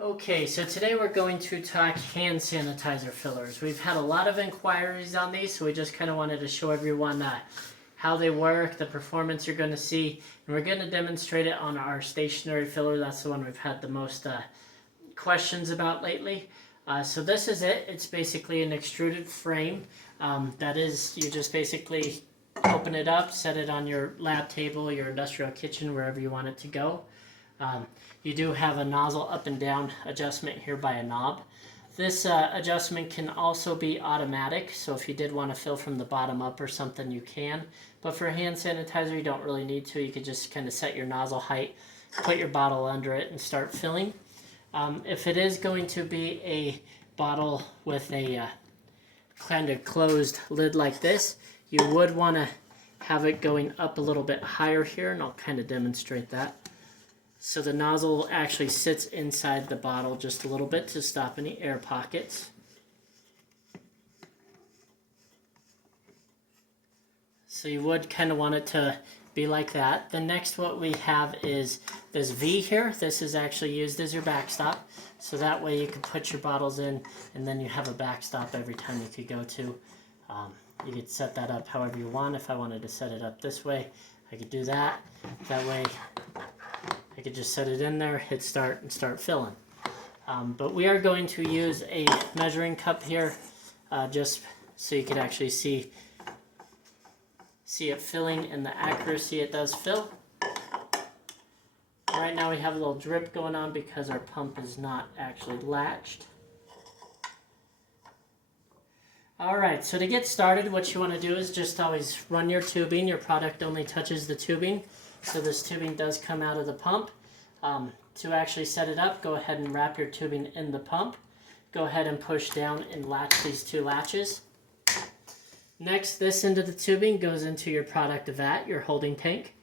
Okay, so today we're going to talk hand sanitizer fillers. We've had a lot of inquiries on these, so we just kind of wanted to show everyone how they work, the performance you're going to see, and we're going to demonstrate it on our stationary filler. That's the one we've had the most questions about lately. So this is it. It's basically an extruded frame. That is, you just basically open it up, set it on your lab table, your industrial kitchen, wherever you want it to go. You do have a nozzle up and down adjustment here by a knob. This adjustment can also be automatic, so if you did want to fill from the bottom up or something, you can. But for hand sanitizer, you don't really need to. You could just kind of set your nozzle height, put your bottle under it, and start filling. If it is going to be a bottle with a kind of closed lid like this, you would want to have it going up a little bit higher here, and I'll kind of demonstrate that. So the nozzle actually sits inside the bottle just a little bit to stop any air pockets. So you would kind of want it to be like that. The next what we have is this V here. This is actually used as your backstop. So that way you can put your bottles in and then you have a backstop every time you could go to. You could set that up however you want. If I wanted to set it up this way, I could do that. That way I could just set it in there, hit start, and start filling. But we are going to use a measuring cup here just so you could actually see it filling and the accuracy it does fill. Right now we have a little drip going on because our pump is not actually latched. Alright, so to get started, what you want to do is just always run your tubing. Your product only touches the tubing. So this tubing does come out of the pump. To actually set it up, go ahead and wrap your tubing in the pump. Go ahead and push down and latch these two latches. Next, this end of the tubing goes into your product vat, your holding tank.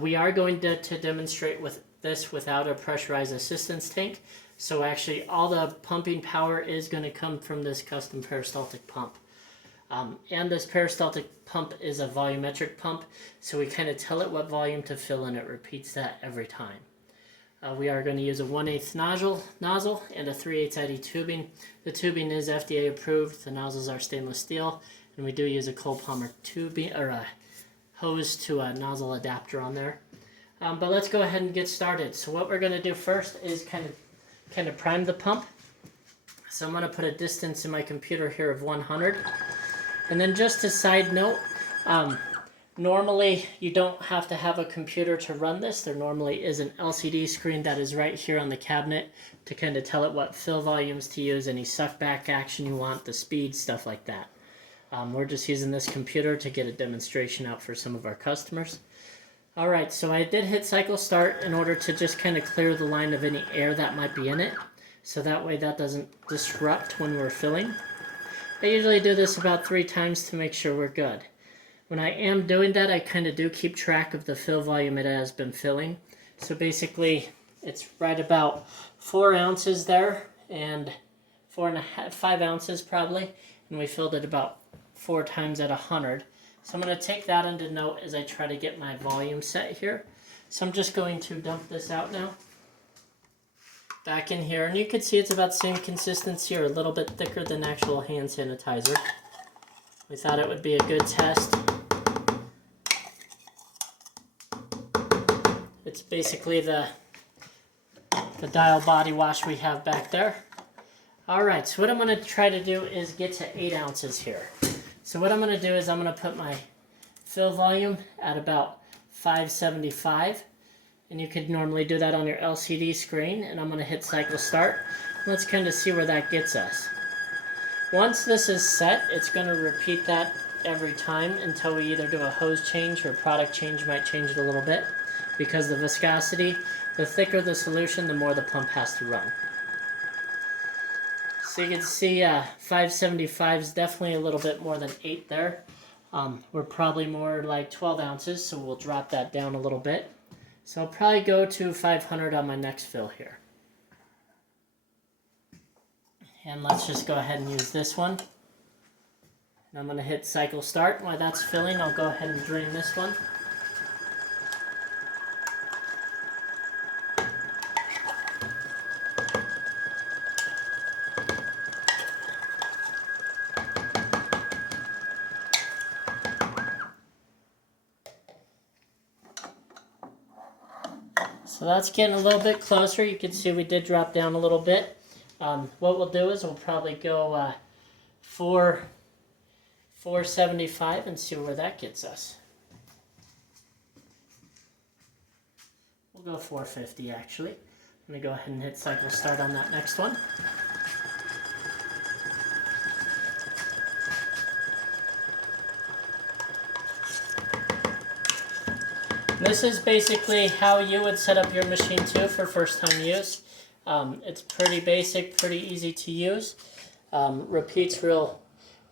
We are going to demonstrate with this without a pressurized assistance tank. So actually all the pumping power is going to come from this custom peristaltic pump. And this peristaltic pump is a volumetric pump, so we kind of tell it what volume to fill and it repeats that every time. We are going to use a 1/8 nozzle and a 3/8 ID tubing. The tubing is FDA approved, the nozzles are stainless steel, and we do use a Cole Palmer tubing or a hose to a nozzle adapter on there. But let's go ahead and get started. So what we're going to do first is kind of prime the pump. So I'm going to put a distance in my computer here of 100. And then just a side note, normally you don't have to have a computer to run this. There normally is an LCD screen that is right here on the cabinet to kind of tell it what fill volumes to use, any suck back action you want, the speed, stuff like that. We're just using this computer to get a demonstration out for some of our customers. Alright, so I did hit cycle start in order to just kind of clear the line of any air that might be in it. So that way that doesn't disrupt when we're filling. I usually do this about 3 times to make sure we're good. When I am doing that, I kind of do keep track of the fill volume it has been filling. So basically, it's right about 4 ounces there, and 5 ounces probably, and we filled it about 4 times at 100. So I'm going to take that into note as I try to get my volume set here. So I'm just going to dump this out now. Back in here, and you can see it's about the same consistency or a little bit thicker than actual hand sanitizer. We thought it would be a good test. It's basically the dial body wash we have back there. Alright, so what I'm going to try to do is get to 8 ounces here. So what I'm going to do is I'm going to put my fill volume at about 575. And you could normally do that on your LCD screen. And I'm going to hit cycle start. Let's kind of see where that gets us. Once this is set, it's going to repeat that every time until we either do a hose change or product change. Might change it a little bit. Because the viscosity, the thicker the solution, the more the pump has to run. So you can see 575 is definitely a little bit more than 8 there. We're probably more like 12 ounces, so we'll drop that down a little bit. So I'll probably go to 500 on my next fill here. And let's just go ahead and use this one. And I'm going to hit cycle start. While that's filling, I'll go ahead and drain this one. So that's getting a little bit closer. You can see we did drop down a little bit. What we'll do is we'll probably go 475 and see where that gets us. We'll go 450 actually. I'm going to go ahead and hit cycle start on that next one. This is basically how you would set up your machine too for first time use. It's pretty basic, pretty easy to use. Repeats real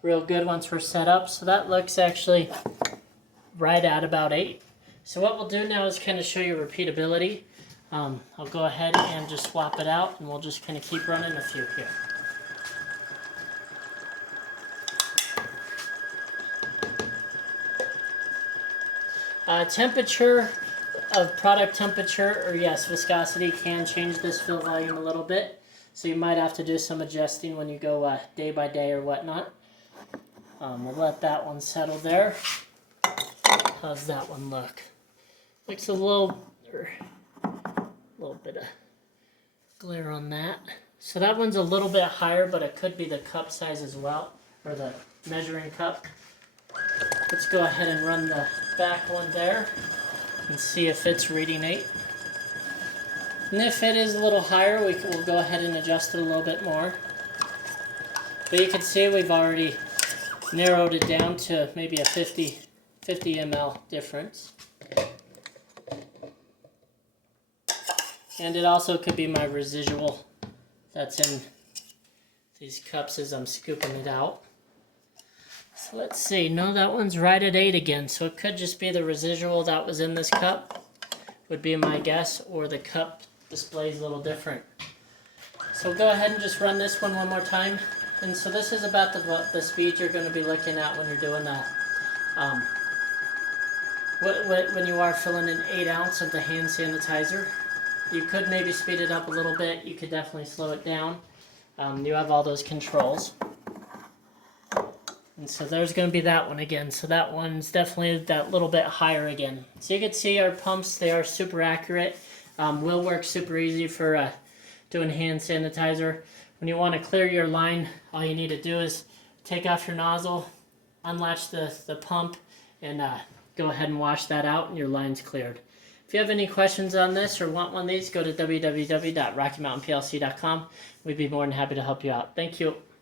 good once we're set up. So that looks actually right at about 8. So what we'll do now is kind of show you repeatability. I'll go ahead and just swap it out and we'll just kind of keep running a few here. Temperature of product temperature, or yes, viscosity can change this fill volume a little bit. So you might have to do some adjusting when you go day by day or whatnot. We'll let that one settle there. How's that one look? Looks a little bit of glare on that. So that one's a little bit higher, but it could be the cup size as well, or the measuring cup. Let's go ahead and run the back one there and see if it's reading 8. And if it is a little higher, we'll go ahead and adjust it a little bit more. But you can see we've already narrowed it down to maybe a 50 ml difference. And it also could be my residual that's in these cups as I'm scooping it out. So let's see, no, that one's right at 8 again, so it could just be the residual that was in this cup, would be my guess, or the cup displays a little different. So we'll go ahead and just run this one more time. And so this is about the speed you're going to be looking at when you're doing that. When you are filling in 8 ounce of the hand sanitizer. You could maybe speed it up a little bit, you could definitely slow it down. You have all those controls. And so there's going to be that one again. So that one's definitely that little bit higher again. So you can see our pumps, they are super accurate. Will work super easy for doing hand sanitizer. When you want to clear your line, all you need to do is take off your nozzle, unlatch the pump, and go ahead and wash that out and your line's cleared. If you have any questions on this or want one of these, go to www.rockymountainplc.com. We'd be more than happy to help you out. Thank you.